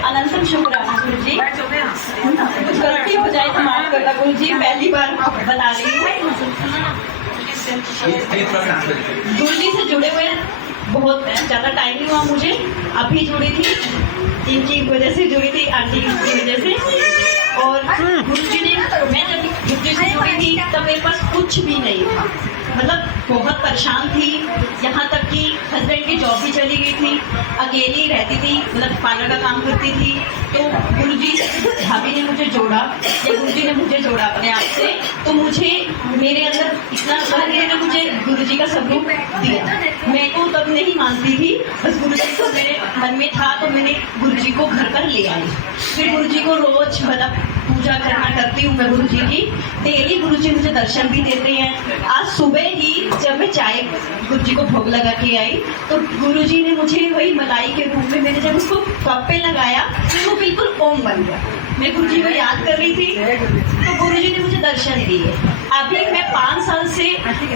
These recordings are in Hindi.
अनंतम शुक्राना गुरु जी। कुछ गलती हो जाए तो माफ करना गुरु जी, पहली बार बता रही हूँ। गुरु जी से जुड़े हुए बहुत ज़्यादा टाइम नहीं हुआ मुझे, अभी जुड़ी थी, इनकी वजह से जुड़ी थी, आंटी की वजह से। और गुरु जी ने, मैं जब गुरु जी से जुड़ी थी तब मेरे पास कुछ भी नहीं था, मतलब बहुत परेशान थी, यहाँ तक कि हस्बैंड की जॉब भी चली गई थी, अकेली रहती थी, मतलब पार्लर का काम करती थी। तो गुरुजी भाभी ने मुझे जोड़ा, या गुरुजी ने मुझे जोड़ा अपने आप से, तो मुझे मेरे अंदर इतना ने मुझे गुरुजी का स्वरूप दिया। मैं को तब नहीं मानती थी, बस गुरुजी को मेरे मन में था, तो मैंने गुरुजी को घर पर ले आई। फिर गुरुजी को रोज मतलब पूजा करना करती हूँ मैं गुरुजी की, डेली गुरुजी मुझे दर्शन भी देते हैं। आज सुबह ही जब मैं चाय गुरुजी को भोग लगा के आई, तो गुरुजी ने मुझे वही मलाई के रूप में, मैंने जब उसको कप पे लगाया तो बिल्कुल ओम बन गया। मैं गुरुजी को याद कर रही थी तो गुरुजी ने मुझे दर्शन दिए। अभी मैं 5 साल से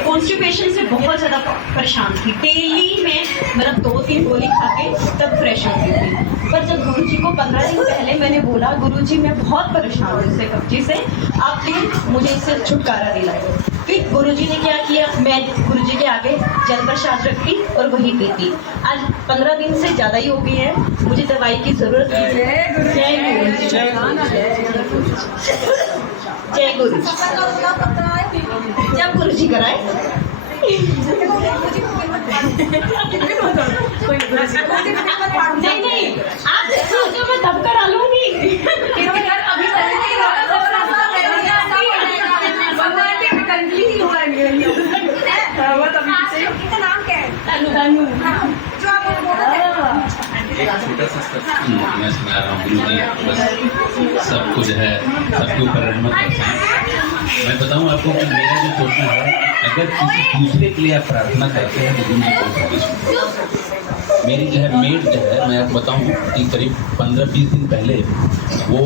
कॉन्स्टिपेशन से बहुत ज़्यादा परेशान थी, डेली मैं मतलब 2-3 गोली खा के तब फ्रेश होती थी। पर जब गुरुजी को 15 दिन पहले मैंने बोला, गुरुजी मैं बहुत परेशान हूँ इससे कब्जे से, आप प्लीज मुझे इससे छुटकारा दिलाओ। फिर गुरुजी ने क्या किया, मैं गुरुजी के आगे जल प्रसाद रखी और वही पीती। आज 15 दिन से ज़्यादा ही हो गई है, मुझे दवाई की जरूरत नहीं है। जय गुरु, जय गुरु। जब गुरुजी कराए नहीं आप सोचो मैं तब करा लूंगी। मैं सुना रहा हूँ गुरु जी बस सबको जो है सबके ऊपर रहमत बरसाएं। मैं बताऊँ आपको कि मेरा जो सोचना है, अगर किसी दूसरे के लिए आप प्रार्थना करते हैं तो गुरु जी को मेरी जो है मेड जो है, मैं आपको बताऊँ कि करीब 15-20 दिन पहले वो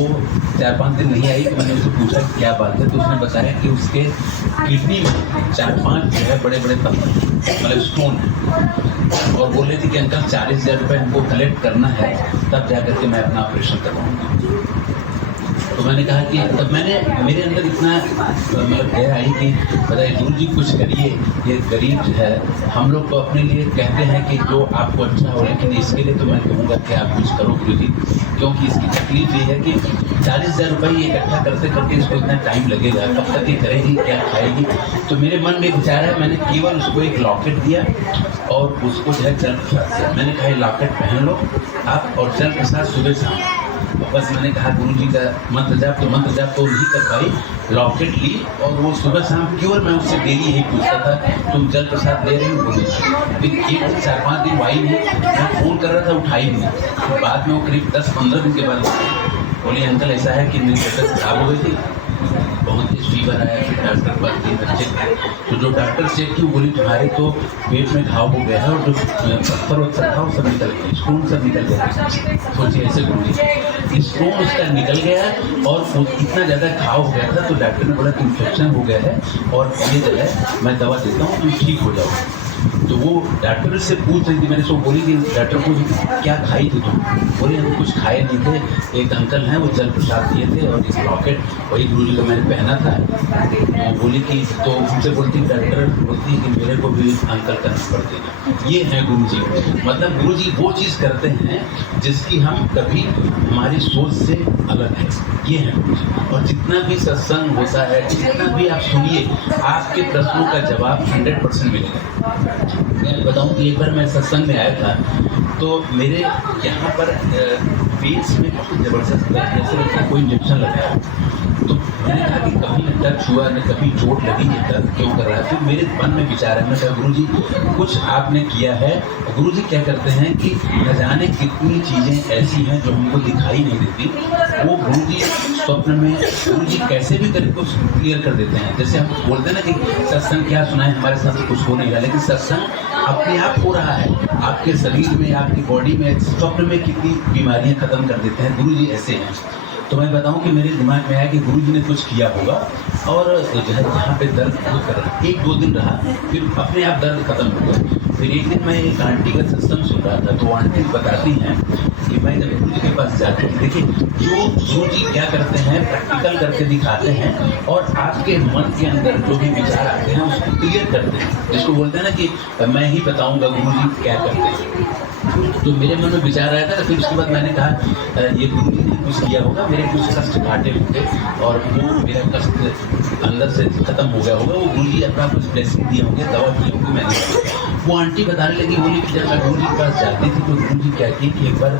4-5 दिन नहीं आई, तो मैंने उससे पूछा क्या बात है, तो उसने बताया कि उसके किडनी में 4-5 जो है बड़े बड़े पत्थर मतलब स्टोन है, और बोल रही थी कि अंकल 40,000 रुपये हमको कलेक्ट करना है तब जा करके मैं अपना ऑपरेशन करवाऊँगी। तो मैंने कहा कि तब मैंने मेरे अंदर इतना मतलब गहरा आई कि बताइए गुरु जी कुछ करिए, ये गरीब जो है हम लोग तो अपने लिए कहते हैं कि जो आपको अच्छा हो, लेकिन इसके लिए तो मैं कहूँगा कि आप कुछ करो गुरु जी, क्योंकि इसकी तकलीफ ये है कि 40,000 रुपये इकट्ठा करते करते इसको इतना टाइम लगेगा, कब तक ये करेगी, क्या खाएगी। तो मेरे मन में विचार है, मैंने केवल उसको एक लॉकेट दिया और उसको जो है जल प्रसाद दिया। मैंने कहा लॉकेट पहन लो आप, और जल प्रसाद सुबह शाम। बस मैंने कहा गुरु जी का मंत्र जाप तो नहीं कर पाई, लॉकेट ली, और वो सुबह शाम केवल मैं उससे डेली यही पूछता था तुम जल प्रसाद दे रही हो बोली। फिर 4-5 दिन आई नहीं, मैं फ़ोन कर रहा था उठाई नहीं। बाद में वो करीब 10-15 दिन के बाद बोली अंकल ऐसा है कि मेरी तबीयत खराब हो गई थी, बहुत तेज फीवर आया, फिर डॉक्टर के पास 3 बच्चे थे, तो जो डॉक्टर चेक की बोली तुम्हारे तो पेट में घाव हो गया है, और जो पत्थर था वो सब निकल गया, स्टोन सब निकल गया। सोचिए ऐसे बोली स्टोन उसका निकल गया, और इतना ज़्यादा घाव हो गया था, तो डॉक्टर ने बोला कि इन्फेक्शन हो गया है और ये जो है मैं दवा देता हूँ तुम ठीक हो जाओ। तो वो डॉक्टर से पूछ रही थी, मैंने उसको बोली कि डॉक्टर को क्या खाई थी तुम, बोली हम कुछ खाए नहीं थे, एक अंकल हैं वो जल प्रसाद दिए थे और इस लॉकेट वही गुरु जी का मैंने पहना था। तो बोली कि तो उनसे बोलती डॉक्टर बोलती कि मेरे को भी अंकल का नंबर देना। ये है गुरु जी, मतलब गुरु जी वो चीज़ करते हैं जिसकी हम कभी हमारी सोच से अलग है, ये है गुरु जी। और जितना भी सत्संग होता है, जितना भी आप सुनिए, आपके प्रश्नों का जवाब 100% मिलेगा। मैं बताऊं कि एक बार मैं सत्संग में आया था, तो मेरे यहाँ पर पेट में बहुत ज़बरदस्त दर्द, जैसे लगता है कोई इंजेक्शन लगाया। तो मैंने कहा कि कभी न टच हुआ न कभी चोट लगी, ये दर्द क्यों कर रहा है। फिर मेरे मन में विचार है, मैं कहा गुरु जी कुछ आपने किया है। गुरु जी क्या करते हैं कि न जाने कितनी चीज़ें ऐसी हैं जो हमको दिखाई नहीं देती, वो गुरु जी स्वप्न में गुरु जी कैसे भी करके उसको क्लियर कर देते हैं। जैसे हम बोलते हैं ना कि सत्संग क्या सुना है, हमारे साथ कुछ हो नहीं रहा, लेकिन सत्संग अपने आप हो रहा है आपके शरीर में, आपकी बॉडी में। स्वप्न में कितनी बीमारियां खत्म कर देते हैं गुरु जी, ऐसे हैं। तो मैं बताऊं कि मेरे दिमाग में आया कि गुरु जी ने कुछ किया होगा और जो है यहाँ पे दर्द बहुत कर रहा, 1-2 दिन रहा, फिर अपने आप दर्द खत्म हो गया। फिर एक दिन मैं एक आंटी का सत्संग सुन रहा था, तो आंटी बताती हैं कि मैं जब गुरु जी के पास जाती हूँ, देखिए जो गुरु जी क्या करते हैं प्रैक्टिकल करके दिखाते हैं और आपके मन के अंदर जो भी विचार आते हैं उसको क्लियर करते हैं, जिसको बोलते हैं ना कि मैं ही बताऊंगा गुरु जी क्या करते हैं। तो मेरे मन में विचार आया था, तो फिर उसके बाद मैंने कहा ये गुरु जी ने कुछ किया होगा, मेरे कुछ कष्ट काटे होंगे और वो मेरा कष्ट अंदर से खत्म हो गया होगा, वो गुरु जी अपना कुछ ब्लेसिंग दिए होंगे, दवा दिए होंगे। मैंने वो आंटी बताने लगी, बोली कि जब मैं गुरु जी के पास जाती थी तो गुरु जी क्या किए कि एक बार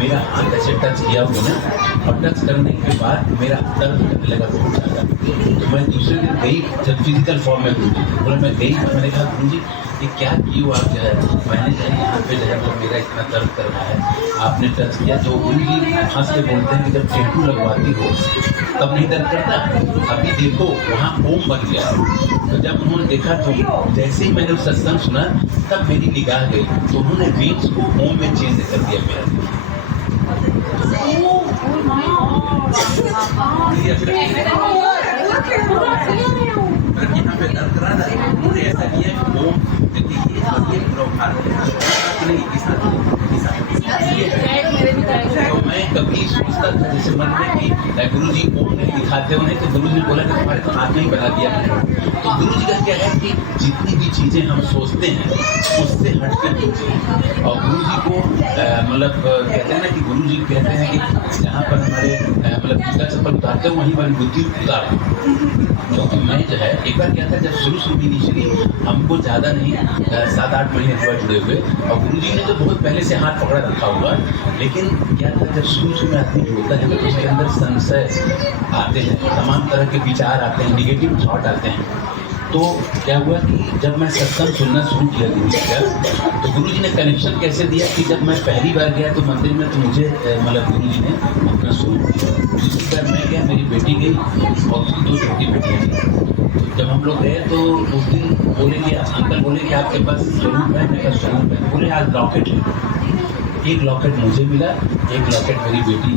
मेरा हाथ ऐसे टच किया होगा ना, और टच करने के बाद मेरा दर्द करने लगा बहुत ज़्यादा। तो मैं दूसरे दिन गई, जब फिजिकल फॉर्म में गुरु जी बोला, मैं गई तो मैंने कहा गुरु जी ये क्या किए हो आप, जो है मैंने जो है यहाँ पे जो है तो मेरा इतना दर्द कर रहा है, आपने टच किया। तो गुरु जी हंस के बोलते हैं कि जब टेटू लगवाती हो तब नहीं दर्द करता, अभी देखो वहाँ ओम बन गया। तो जब उन्होंने देखा तो जैसे ही मैंने सत्संग सुना तब मेरी निगाह गई, तो उन्होंने वेन्स को ओम में चेंज कर दिया मेरा। यहाँ पे दर्द करा था, उन्होंने ऐसा किया कि ओम तो मैं कभी सोचता था जैसे मन में कि गुरु जी ओम नहीं दिखाते हो, नहीं तो गुरु जी ने बोला कि तुम्हारे तो हाथ में ही बना दिया। तो गुरु जी का क्या है कि जितनी भी चीजें हम सोचते हैं उससे हटकर कीजिए। और गुरु जी को मतलब कहते हैं ना कि गुरु जी कहते हैं कि जहाँ पर हमारे मतलब जूता चप्पल उतारते हैं वहीं पर बुद्धि उतार। क्योंकि मैं जो है एक बार क्या था, जब शुरू इनिशियली हमको ज़्यादा नहीं 7-8 महीने हुआ जुड़े हुए, और गुरु जी ने तो बहुत पहले से हाथ पकड़ा रखा हुआ, लेकिन क्या था जब शुरू में आदमी जुड़ता है तो उसके अंदर संशय आते हैं, तमाम तरह के विचार आते हैं, निगेटिव थॉट आते हैं। तो क्या हुआ कि जब मैं सत्संग सुनना शुरू किया गुरु जी का, तो गुरु जी ने कनेक्शन कैसे दिया कि जब मैं पहली बार गया तो मंदिर में तो मुझे मतलब गुरु जी ने अपना स्वरूप दिया। दूसरी बार मैं गया, मेरी बेटी गई और उसकी 2 छोटी बेटियाँ थी। तो जब हम लोग गए तो उस दिन बोलेंगे, अंकल बोले कि आपके पास स्वरूप है, मेरा स्वरूप है, बोले आज लॉकेट है। एक लॉकेट मुझे मिला, एक लॉकेट मेरी बेटी,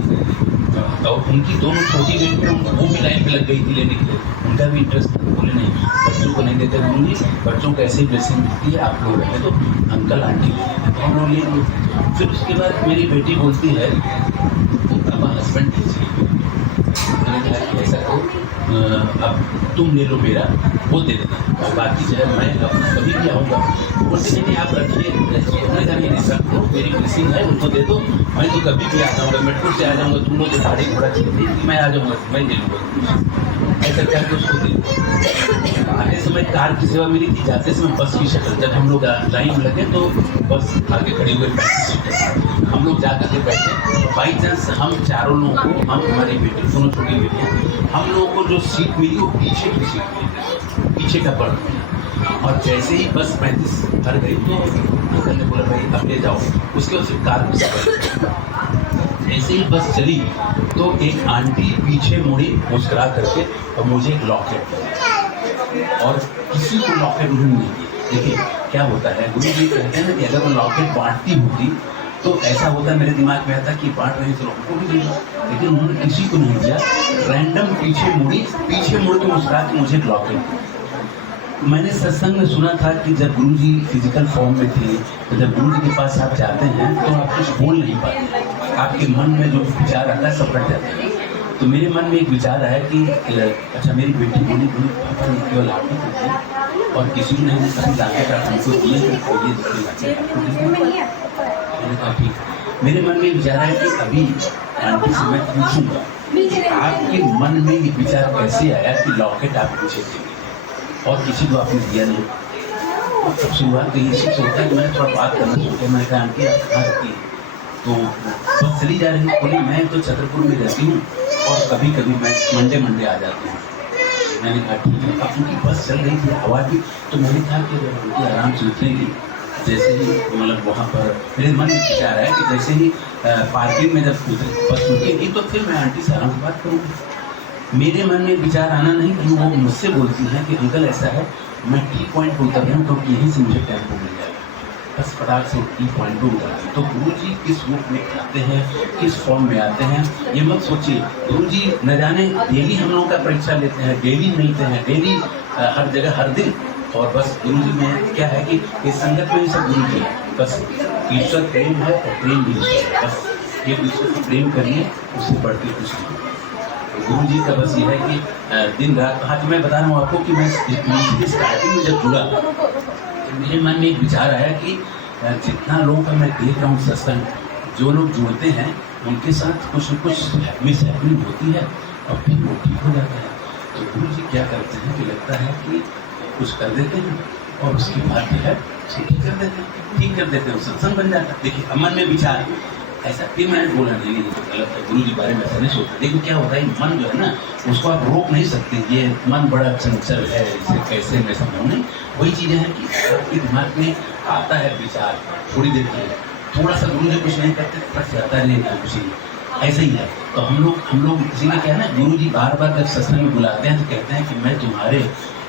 और उनकी दोनों छोटी बेटियाँ वो भी लाइन पे लग गई थी लेने के लिए, उनका भी इंटरेस्ट था। बोले नहीं बच्चों को नहीं देते गुरु जी, बच्चों को ऐसे ही ब्लेसिंग मिलती है, आप लोग रहे तो अंकल आंटी तो हम लोग ले। फिर उसके बाद मेरी बेटी बोलती है अब हस्बैंड दीजिए, मैंने कहा कि ऐसा करो अब तुम ले लो मेरा, वो दे देना और बाकी जो है मैं कभी भी आऊँगा। बोलते नहीं आप रखिए, मैंने कहा नहीं रख दो, मेरी ब्लेसिंग है उनको दे दो, मैं तो कभी भी आ जाऊँगा, मेट्रो से आ जाऊँगा, तुम लोग जो गाड़ी घोड़ा चाहिए मैं आ जाऊँगा, मैं ले लूँगा। ऐसा क्या कि उसको दे। आने समय कार की सेवा मिली थी, जाते समय बस की शक्ल। जब हम लोग लाइन में लगे तो बस आगे खड़ी हुई 35 सीट, हम लोग जा करके बैठे। बाई चांस हम चारों लोगों को, हम हमारी बेटी दोनों छोटी बेटियाँ, हम लोगों को जो सीट मिली वो पीछे की सीट मिली, पीछे का बर्थ मिला। और जैसे ही बस 35 भर गई तो अंकल ने बोला भाई अब ले जाओ। उसके बाद फिर कार में सफर, जैसे ही बस चली तो एक आंटी पीछे मुड़ी मुस्कुरा करके और मुझे एक लॉकेट, और किसी को लॉकेट नहीं दी। देखिए क्या होता है, गुरु जी कहते हैं ना कि अगर वो लॉकेट बांटती होती तो ऐसा होता, मेरे दिमाग में आता कि बांट रही तो लोगों को भी देगा, लेकिन उन्होंने किसी को नहीं दिया। रैंडम पीछे मुड़ी, पीछे मुड़ के मुस्कुरा के मुझे एक लॉकेट। मैंने सत्संग में सुना था कि जब गुरु जी फिजिकल फॉर्म में थे, तो जब गुरु जी के पास आप जाते हैं तो आप कुछ बोल नहीं पाते, आपके मन में जो विचार आता है सब रट जाते हैं। तो मेरे मन में एक विचार आया कि अच्छा मेरी बेटी बोली पापा ने केवल आप ही करते और किसी को नहीं कभी लाके का हमको दिए तो ये दिखेगा। मैंने कहा ठीक। मेरे मन में विचार आया कि अभी आंटी से मैं पूछूंगा आपके मन में ये विचार कैसे आया कि लॉकेट आप पीछे देंगे और किसी को आपने दिया नहीं। अब शुरुआत ये चीज़ होता है कि मैंने थोड़ा बात करना सोचा, मैंने कहा आंटी आप कहाँ रहती है, तो बस चली जा रही है। बोली मैं तो छतरपुर में रहती हूँ और कभी कभी मैं मंडे आ जाती हूँ। मैंने कहा ठीक है। अब उनकी बस चल रही थी, हवा भी, तो मैंने कहा कि उनकी आराम से उतरेगी। जैसे ही मतलब वहाँ पर मेरे मन में विचार आया कि जैसे ही पार्किंग में जब बस रुकेगी तो फिर मैं आंटी से आराम से बात करूँगी। मेरे मन में विचार आना नहीं कि वो मुझसे बोलती हैं कि अंकल ऐसा है, मैं टी पॉइंट पर उतर रहा हूँ तो यहीं से मुझे टेम्पो मिल जाएगा। बस फटाक से उठती पॉइंट पे उतरती। तो गुरु जी किस रूप में आते हैं, किस फॉर्म में आते हैं, ये मत सोचिए। गुरु जी न जाने डेली हम लोगों का परीक्षा लेते हैं, डेली मिलते हैं, डेली हर जगह हर दिन। और बस गुरु जी में क्या है कि इस संगत में ही सब गुरु जी है। बस ईश्वर प्रेम है और प्रेम भी ईश्वर है। बस ये ईश्वर को प्रेम करिए, उससे बढ़ के कुछ नहीं। गुरु जी का बस ये है कि दिन रात। हाँ, तो मैं बता रहा हूँ आपको कि मैं स्टार्टिंग में जब जुड़ा तो मेरे मन में एक विचार आया कि जितना लोगों का मैं देख रहा हूँ सत्संग, जो लोग जुड़ते हैं उनके साथ कुछ न कुछ मिस हैपनिंग होती है और फिर वो ठीक हो जाता है। तो गुरु जी क्या करते हैं कि लगता है कि कुछ कर देते हैं और उसके बाद जो है उसको ठीक कर देते हैं, सत्संग बन जाता है। देखिए मन में विचार ऐसा फिर मैंने बोला नहीं तो गलत है, गुरु जी बारे में ऐसा नहीं सोचते। लेकिन क्या होता है मन जो है ना उसको आप रोक नहीं सकते। ये मन बड़ा चंचल है, इसे कैसे मैं समझाऊँ। नहीं, वही चीज़ें हैं कि आपके दिमाग में आता है विचार थोड़ी देर के लिए, थोड़ा सा गुरु जी कुछ नहीं करते फट जाता है, नहीं कुछ नहीं, ऐसे ही है। तो हम लोग इसीलिए क्या है ना, गुरु जी बार बार जब सत्संग में बुलाते हैं तो कहते हैं कि मैं तुम्हारे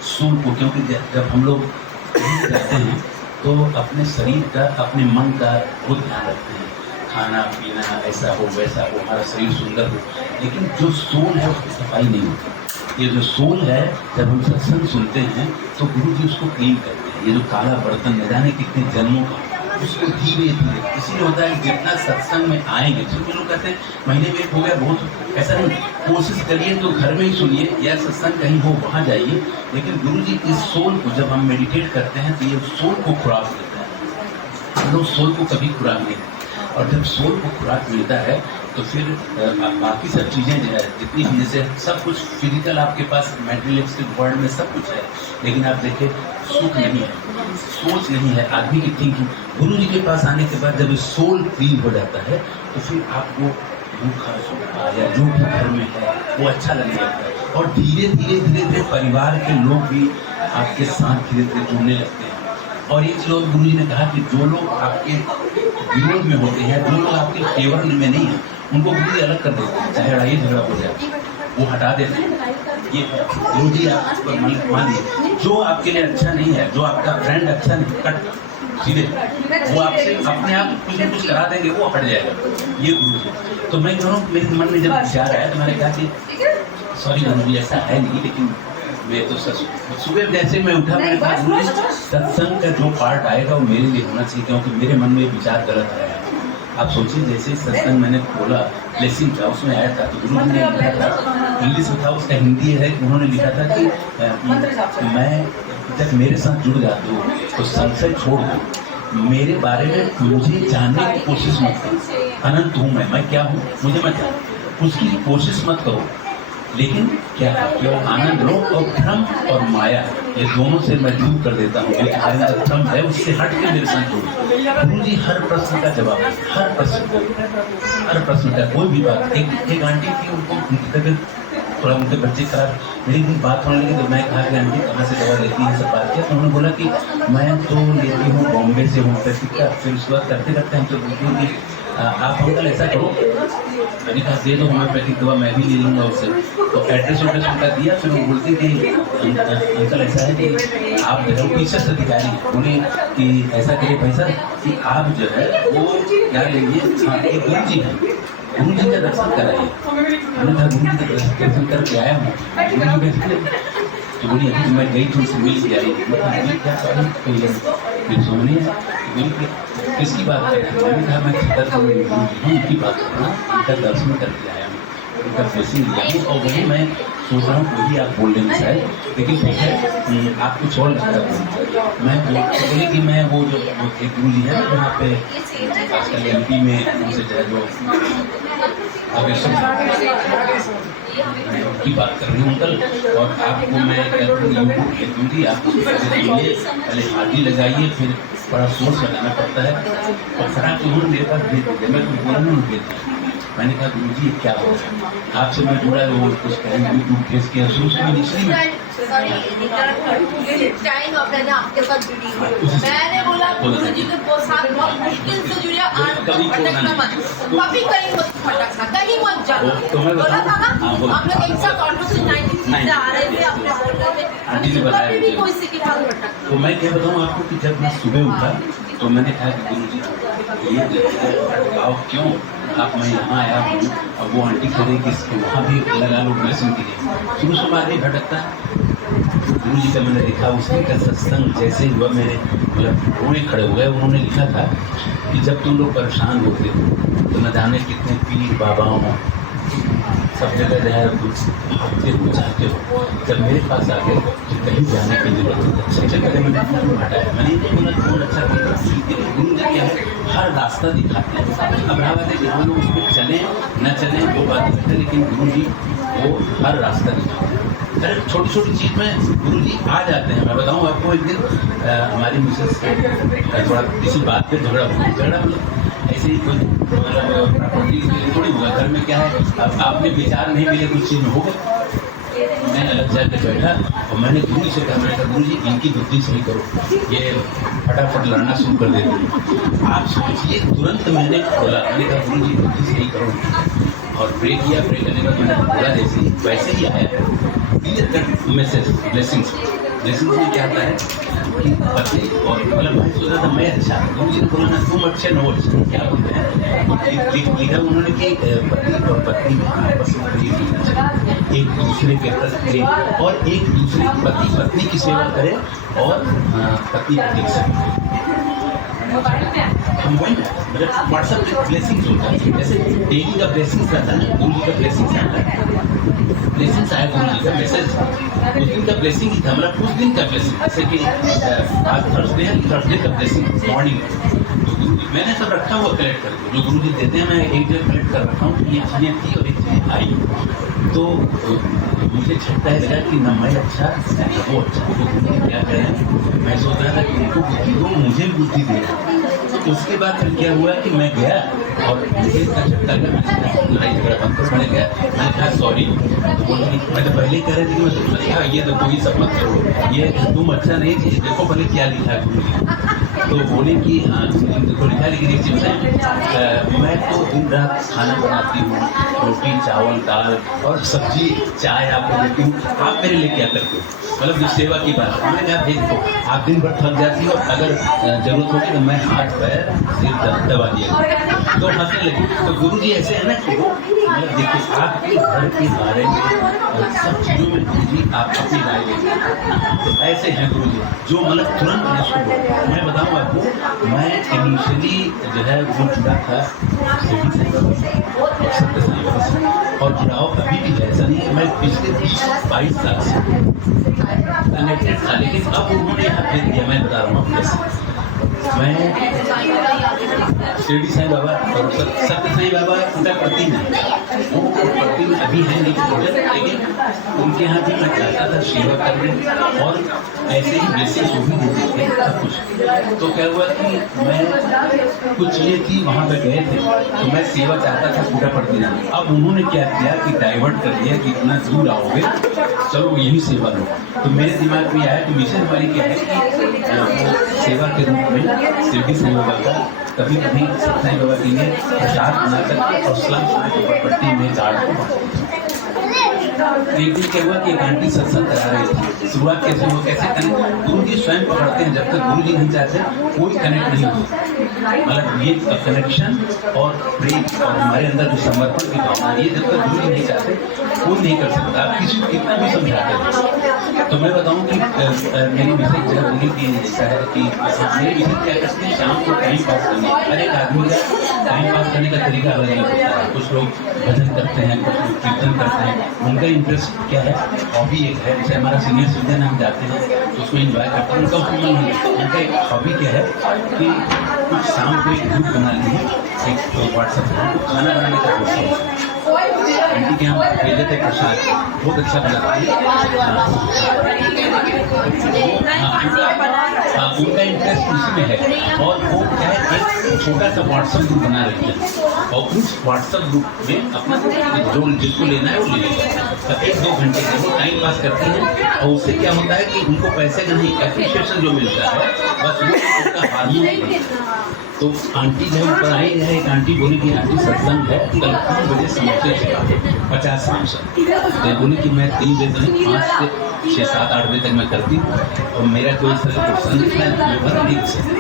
सोल को, क्योंकि जब हम लोग रहते हैं तो अपने शरीर का, अपने मन का वो ध्यान रखते हैं, खाना पीना ऐसा हो वैसा हो, हमारा शरीर सुंदर हो। लेकिन जो सोल है उसकी सफाई नहीं होती। ये जो सोल है, जब हम सत्संग सुनते हैं तो गुरु जी उसको क्लीन करते हैं। ये जो काला बर्तन न जाने कितने जन्मों का, उसको धीरे धीरे, इसीलिए होता है जितना सत्संग में आएंगे, जो लोग कहते हैं महीने में एक हो गया बहुत, ऐसा नहीं। कोशिश करिए तो घर में ही सुनिए या सत्संग कहीं हो वहाँ जाइए। लेकिन गुरु जी इस सोल को जब हम मेडिटेट करते हैं तो ये सोल को खुराक देता है। हम लोग सोल को कभी खुराक नहीं देते, और जब सोल को खुराक मिलता है तो फिर बाकी सब चीज़ें जो है जितनी भी, जैसे सब कुछ फिजिकल आपके पास मेटेरियलिस्टिक वर्ल्ड में सब कुछ है, लेकिन आप देखिए सुख नहीं है, सोच नहीं है, आदमी की थिंकिंग। गुरु जी के पास आने के बाद जब सोल क्लीन हो जाता है तो फिर आपको भूखा सूखा या जो भी घर में है वो अच्छा लगने लगता है। और धीरे धीरे परिवार के लोग भी आपके साथ धीरे धीरे जुड़ने लगते हैं। और एक चीज़ गुरु जी ने कहा कि जो लोग आपके विरोध में होते हैं, जो लोग आपके फेवर में नहीं है, उनको गुरु जी अलग कर देते हैं, चाहे लड़ाई झगड़ा हो जाए वो हटा देते हैं। ये गुरु जी आप मान लीजिए जो आपके लिए अच्छा नहीं है, जो आपका फ्रेंड अच्छा नहीं, कट सीधे वो आपसे अपने आप कुछ न कुछ करा देंगे, वो हट जाएगा। ये गुरु जी। तो मैं कह रहा हूँ मेरे मन में जब विचार आया तो मैंने कहा कि सॉरी गुरु जी ऐसा है नहीं, लेकिन मैं तो सुबह जैसे मैं उठा मैंने कहा गुरु जी सत्संग का जो पार्ट आएगा वो मेरे लिए होना चाहिए, क्योंकि मेरे मन में विचार गलत आया। आप सोचिए जैसे सत्संग मैंने खोला, ब्लेसिंग था उसमें आया था, तो गुरु जी ने लिखा था, इंग्लिश में था, उसका हिंदी है, उन्होंने लिखा था कि मैं जब मेरे साथ जुड़ जाते हो तो संशय छोड़ दो, मेरे बारे में मुझे जानने की कोशिश मत करो। अनंत हूँ मैं क्या हूँ मुझे मत जानो, उसकी कोशिश मत करो। लेकिन क्या केवल आनंद लो, और भ्रम और माया ये दोनों से मैं दूर कर देता हूँ। जो तुम्हारे अंदर भ्रम है उससे हट के मेरे साथ जुड़ो। गुरु जी हर प्रश्न का जवाब, हर प्रश्न का कोई भी बात। एक आंटी थी, उनको थोड़ा उनके बच्चे खराब, मेरी भी बात होने लगी तो मैं कहा कि आंटी कहाँ से दवा लेती है, सब बात किया तो उन्होंने बोला कि मैं तो लेती हूँ बॉम्बे से होम्योपैथिक का। फिर उसके बाद करते करते हम तो बोलती हूँ कि आप अंकल ऐसा करो, मैंने कहा दे दो होम्योपैथिक दवा, मैं भी ले लूँगा उससे। तो एड्रेस उनका दिया, फिर वो बोलते कि अंकल ऐसा है कि आप जो है टीचर्स अधिकारी बोले कि ऐसा करिए पैसा कि आप जो है वो क्या लेंगे, एक गुरु जी है, गुरु जी का दर्शन कराइए। मैंने कहा गुरु जी का दर्शन करके आया हूँ, गुरु जी तो बोली अभी मैं गई थी उनसे मिल के आई, क्या फिर सोने किसकी बात कर रही है? मैंने कहा मैं उनकी बात कर रहा हूँ, उनका दर्शन करके आया हूँ, उनका ब्लेसिंग लिया हूँ, और वही मैं सोच रहा हूँ वही आप बोल देंगे शायद, लेकिन ठीक है आप कुछ और लगता है। मैं बोली कि मैं वो जो एक गुरु जी है वहाँ पे आजकल एमपी में उनसे जो है जो की बात कर रही हूँ अंकल, और आपको मैं यूट्यूब पे दूँगी, आप पहले हाथी लगाइए, फिर बड़ा सोर्स लगाना पड़ता है, और फटाक उन्होंने मेरे पास भेज दिया, मैं कुछ बोला नहीं भेज दिया। मैंने कहा गुरु जी क्या हो रहा है, आपसे मैं जुड़ा वो कुछ करें यूट्यूब फेस किया, उसमें निचली में टाइम अपने आपके साथ जुड़ी हुई। मैंने बोला गुरु जी के साथ बहुत मुश्किल से जुड़े, कभी कहीं मत भटकना, कहीं मत जाना। बोला था ना हम लोग एक साथ ऑलमोस्ट 93 से आ रहे थे, अपने बोल रहे थे कभी भी कोई से के पास भटकना। तो मैं क्या बताऊँ आपको कि जब मैं सुबह उठा तो मैंने कहा कि गुरु जी ये बताओ क्यों आप मैं यहाँ आया हूँ। अब वो आंटी कह रही कि वहाँ भी लगा लो ब्लेसिंग के लिए। शुरू से आदमी भटकता है। गुरु जी का मैंने देखा उसके का सत्संग जैसे हुआ मेरे मतलब रोने खड़े हो गए। उन्होंने लिखा था कि जब तुम लोग परेशान होते हो तो न जाने कितने पीर बाबाओं सब जगह जो है भागते हो जाते हो, जब मेरे पास आ गए कि कहीं जाने की जरूरत नहीं। सबसे पहले मैंने हटाया, मैंने इनको बोला कौन अच्छा बोलता है। गुरु जी क्या है हर रास्ता दिखाते हैं। अब रहा बात है कि हम लोग उस पर चलें न चलें वो बात है, लेकिन गुरु जी वो हर रास्ता दिखाते हैं। अरे छोटी छोटी चीज़ में गुरु जी आ जाते हैं। मैं बताऊँ आपको, एक दिन हमारी मिसेस से थोड़ा किसी बात पे झगड़ा मतलब ऐसे ही कोई प्रॉपर्टी थोड़ी हुआ। घर में क्या है अब आपने विचार नहीं मिले कुछ चीज़ में होगा। मैं अलग जाकर बैठा और मैंने गुरु से कहा, मैंने कहा गुरु जी इनकी बुद्धि सही करो, ये फटाफट लड़ना शुरू कर देते। आप सोचिए तुरंत मैंने बोला, मैंने कहा गुरु जी बुद्धि सही करो और प्रे किया। प्रे करने के बाद मैंने बोला जैसे वैसे ही आया मैसेज ब्लेसिंग्स में क्या आता है कि पति और मतलब मैं सोचा था मैं अच्छा, गुरु जी ने बोला ना तुम अच्छे नो अच्छे, क्या बोलते हैं लिखा उन्होंने कि पति और पत्नी आपस में प्रेम, एक दूसरे के प्रति प्रेम और एक दूसरे पति पत्नी की सेवा करे और पति पत्नी की हम वही मतलब व्हाट्सएप पे ब्लेसिंग्स होता है। जैसे डेली का ब्लेसिंग्स आता है, गुरु जी का ब्लेसिंग्स आता है। ब्लेसिंग्स आया गुरु जी का मैसेज, उस दिन का ब्लेसिंग ही था, मतलब उस दिन का ब्लेसिंग। जैसे कि आज थर्सडे है, थर्सडे का ब्लेसिंग मॉर्निंग तो गुरु जी मैंने सब रखा हुआ कलेक्ट करके, जो गुरु जी देते हैं मैं एक जगह कलेक्ट कर रखा हूँ। ये चीज़ें थी और एक चीज़ें आई तो मुझे छठता है लगा कि न मैं अच्छा न वो अच्छा। तो गुरु जी क्या करें, मैं सोच रहा था कि उनको बुद्धि दो, मुझे भी बुद्धि दे। तो उसके बाद फिर क्या हुआ कि मैं गया और मुझे इतना झटका लगा, मैंने लड़ाई झगड़ा बंद कर मैंने गया, मैंने कहा सॉरी। तो बोली मैं तो पहले ही कह रही थी कि मैं कहा ये तो कोई सब मत करो, ये तुम अच्छा नहीं थी, देखो पहले क्या लिखा है गुरु जी। तो बोले कि हाँ देखो लिखा, लेकिन एक चीज़ है मैं तो दिन रात खाना बनाती हूँ, रोटी चावल दाल और सब्जी चाय आपको देती हूँ, आप मेरे लिए क्या करते हो, मतलब जो सेवा की बात है। मैंने कहा देखो आप दिन भर थक जाती हो, अगर जरूरत होगी तो मैं हाथ पैर सिर दबा दिया। तो हंसने लगी। तो गुरु जी ऐसे है ना कि वो मतलब देखिए आपके घर के बारे में सब चीज़ों में गुरु जी आप अपनी राय देंगे। तो ऐसे हैं गुरु जी जो मतलब तुरंत उसको मैं बताऊँ आपको, मैं इनिशियली जो है वो जुड़ा था और जुड़ाव अभी भी ऐसा नहीं है। मैं पिछले 22 साल से कनेक्टेड था, लेकिन अब उन्होंने यहाँ भेज दिया। मैं बता रहा हूँ कैसे। मैं शिरडी साईं बाबा और सत्य साईं बाबा उनका प्रति है, वो प्रति अभी है नहीं, लेकिन उनके यहाँ भी मैं चाहता था सेवा करने और ऐसे ही बेसिक वो भी देते थे सब कुछ। तो क्या हुआ कि मैं कुछ ये थी वहाँ पे गए थे तो मैं सेवा चाहता था पूरा पड़ती जाना। अब उन्होंने क्या किया कि डाइवर्ट कर दिया कि इतना दूर आओगे चलो यही सेवा लो। तो मेरे दिमाग में आया कि मिशन हमारी क्या है कि सेवा के रूप में शिरडी साईं बाबा का कभी कभी साईं बाबा के लिए प्रसाद बना करके और स्लम पट्टी में गार्ड को एक दिन क्या हुआ कि एक आंटी सत्संग करा रही थी। शुरुआत कैसे हुआ, कैसे कनेक्ट गुरु जी स्वयं पकड़ते हैं, जब तक गुरु जी नहीं चाहते कोई कनेक्ट नहीं होता। मतलब ये कनेक्शन और प्रेम और हमारे अंदर जो समर्पण की भावना, ये जब तक गुरु जी नहीं चाहते कोई नहीं कर सकता। आप किसी को कितना भी समझाते हैं। तो मैं बताऊं कि मेरी मिसेज जगह बोली कि ऐसा है कि मेरी मिसेज क्या करती है शाम को टाइम पास करने। हर एक आदमी का टाइम पास करने का तरीका अलग अलग होता है। कुछ लोग भजन करते हैं, कुछ लोग कीर्तन करते हैं। उनका इंटरेस्ट क्या है, हॉबी एक है। जैसे हमारा सीनियर सिटीजन हम जाते हैं तो उसमें इंजॉय करते हैं, उनका उसमें मन नहीं है। उनका एक हॉबी क्या है कि कुछ शाम को एक ग्रुप बना लिए, एक व्हाट्सएप ग्रुप खाना बनाने का कोशिश। आंटी के यहाँ भेजे थे प्रसाद, बहुत अच्छा बनाती है। उनका इंटरेस्ट उसी में है और वो क्या है एक छोटा सा व्हाट्सएप ग्रुप बना रही है और उस व्हाट्सएप ग्रुप में अपना जो जिसको लेना है वो ले लेगा। तो 1-2 घंटे के वो टाइम पास करती हैं और उससे क्या होता है कि उनको पैसे का नहीं एप्रिशिएशन जो मिलता है बस वो उनका हार्मोन। तो आंटी जो ऊपर आई है, एक आंटी बोली कि आंटी सत्संग है कल 3 बजे समोसे चला 50 समोसा। तो बोली कि मैं 3 बजे नहीं 5 से 6-7-8 बजे तक मैं करती हूँ और मेरा कोई इस तरह का प्रसंग है मैं बता नहीं सकता।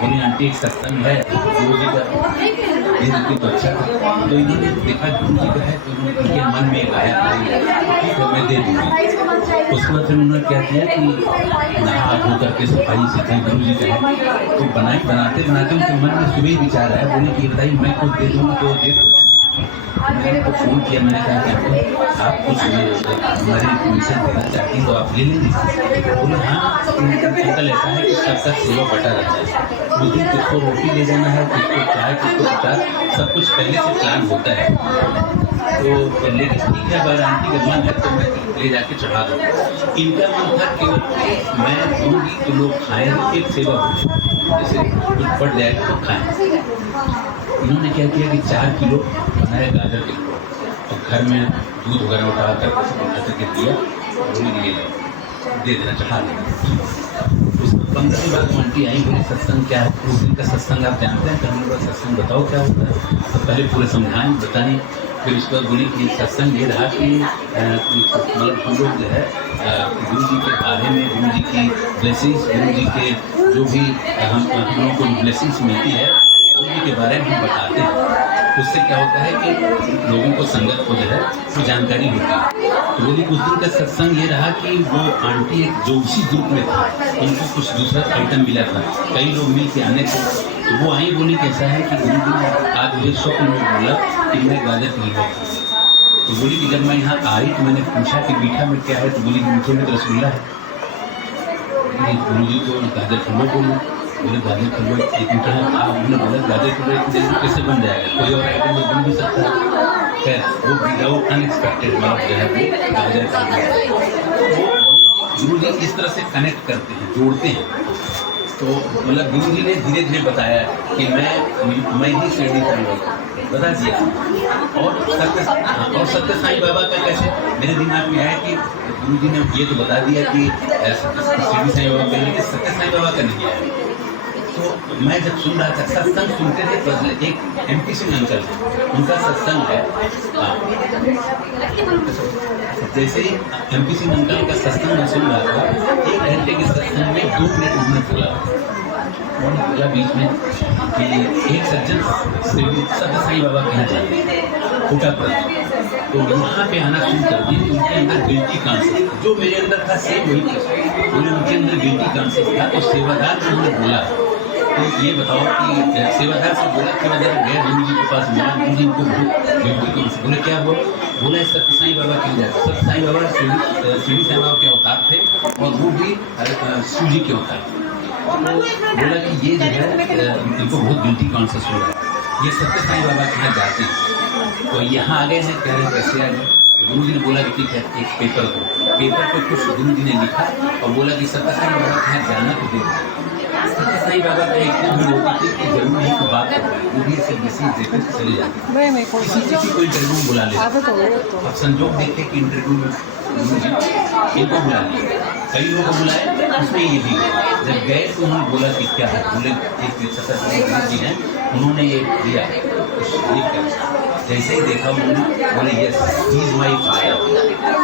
बोली आंटी एक सत्संग है गुरु जी का, ये देखिए तो अच्छा था। तो इन्होंने देखा गुरु जी का है तो उनके मन में आया तो मैं दे दूँगी। उसके बाद फिर उन्होंने क्या किया कि नहा धो करके सफाई से थी गुरु जी का है तो बनाते उनके मन में सुबह ही विचार आया, बोले कि बताइए मैं कुछ दे दूँ तो दे दूँ। मैंने उनको फ़ोन किया, मैंने कहा कि आप कुछ हमारी मिशन देना चाहती हैं तो आप ले लेंगे। बोले हाँ, अंकल ऐसा है कि सबका सेवा बटा रहता है, उस दिन किसको रोटी ले जाना है, किसको चाय, किसको प्रसाद, सब कुछ पहले से प्लान होता है। तो लेकिन ठीक है अगर आंटी का मन है तो मैं ले जाके चढ़ा दूँ। इनका मन था केवल मैं दूँगी तो लोग खाएँ, एक सेवा हो, जैसे कुछ बढ़ जाएगा तो खाएँ। इन्होंने क्या किया कि 4 किलो बनाया गाजर के और घर में दूध वगैरह उठा करके दिया और ले दे देना, चढ़ा देना। उसको 15 दिन बाद आंटी आई, बोले सत्संग क्या है, उस दिन का सत्संग आप जानते हैं, करने का सत्संग बताओ क्या होता है। तो पहले पूरे समझाएं बताएं, फिर उसके बाद बोली कि सत्संग ये रहा कि मतलब हम लोग जो है गुरु जी के बारे में, गुरु जी की ब्लेसिंग्स, गुरु जी के जो भी हम लोगों को ब्लेसिंग्स मिलती है गुरु जी के बारे में हम बताते हैं। उससे क्या होता है कि लोगों को संगत को जो है वो जानकारी होती है। तो बोली उस दिन का सत्संग ये रहा कि वो आंटी एक जो उसी ग्रुप में था उनको कुछ दूसरा आइटम मिला था, कई लोग मिल के आने थे, तो वो आई बोली कैसा है कि गुरु जी ने आज मुझे स्वप्न में बोला कि मैं गाजर पी रहा था। तो बोली कि जब मैं यहाँ आई तो मैंने पूछा कि मीठा में क्या है, तो बोली कि मीठे में तो रसगुल्ला है। गुरु जी को गाजर हलवा बोले, बोले गाजर हलवा एक मीठा है, आपने बोला गाजर हलवा कैसे बन जाएगा, कोई और आइटम बन भी सकता है। खैर वो विदाउट अनएक्सपेक्टेड मतलब जो है वो गाजर का गुरु जी इस तरह से कनेक्ट करते हैं, जोड़ते हैं। तो मतलब गुरु जी ने धीरे धीरे बताया कि मैं ही शिरडी साईं बता दिया। और सत्य साईं बाबा का कैसे मेरे दिमाग में आया कि गुरु जी ने ये तो बता दिया कि शिरडी साईं बाबा का, लेकिन सत्य साईं बाबा का नहीं आया। तो मैं जब सुन रहा था, सत्संग सुनते थे तो एक MP सिंह अंकल उनका सत्संग है, जैसे ही MP सिंह अंकल का सत्संग मैं सुन रहा था, 1 घंटे के सत्संग में 2 मिनट उन्होंने बोला बीच में कि एक सज्जन सत्य साईं बाबा कहना चाहते खोटा प्रति, तो यहाँ पे आना शुरू कर दिए। उनके अंदर गिल्टी कॉन्शियस जो मेरे अंदर था सेम वही था, उनके अंदर गिल्टी कॉन्शियस था। तो सेवादार ने उन्होंने बोला तो ये बताओ कि सेवादार से बोला कि मैं जब गया गुरु जी के पास मिला, गुरु जी को गिल्टी कॉन्शियस बोले क्या हुआ, बोला सत्य साईं बाबा की जाए। सत्य साईं बाबा शिरडी साईं बाबा के अवतार थे और वो भी शिव जी के अवतार थे। बोला कि ये जो है इनको बहुत गिल्टी कॉन्शियस हो रहा है, ये सत्य साईं बाबा के यहाँ जाते हैं। तो यहाँ आ गए हैं, कह रहे हैं कैसे आ गए। गुरु जी ने बोला कि ठीक है एक पेपर पे कुछ गुरु जी ने लिखा और बोला कि सत्य साईं बाबा के यहाँ जाना तो दे। सत्य साईं बाबा का एक दिन होती थी कि जरूर नहीं को बात कर वो भी ऐसे मैसेज देकर चले जाते, किसी को इंटरव्यू में बुला लेते। अब संजोग देखे कि इंटरव्यू में इनको बुला लिया, कई लोगों को बुलाया, उसमें ये भी जब गए तो उन्होंने बोला कि क्या है, बोले एक सत्य साईं जी हैं, उन्होंने ये दिया जैसे ही देखा उन्होंने बोले yes he is my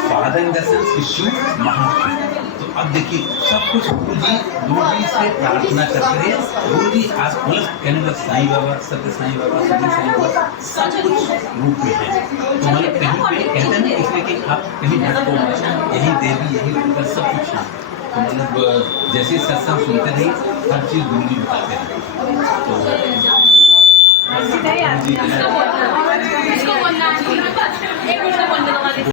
father in the sense कि शिव महाशिव। तो अब देखिए सब कुछ गुरु जी से प्रार्थना करते हैं। गुरु जी आज मतलब कहने लगा साईं बाबा, सत्य साईं बाबा, सत्य साईं बाबा सब कुछ रूप में है। तो मतलब कहीं पे कहते हैं ना इसलिए कि आप कहीं भटको यही देवी यही दुर्गा सब कुछ है। तो मतलब जैसे सत्संग सुनते रहिए हर चीज़ गुरु जी बताते हैं। तो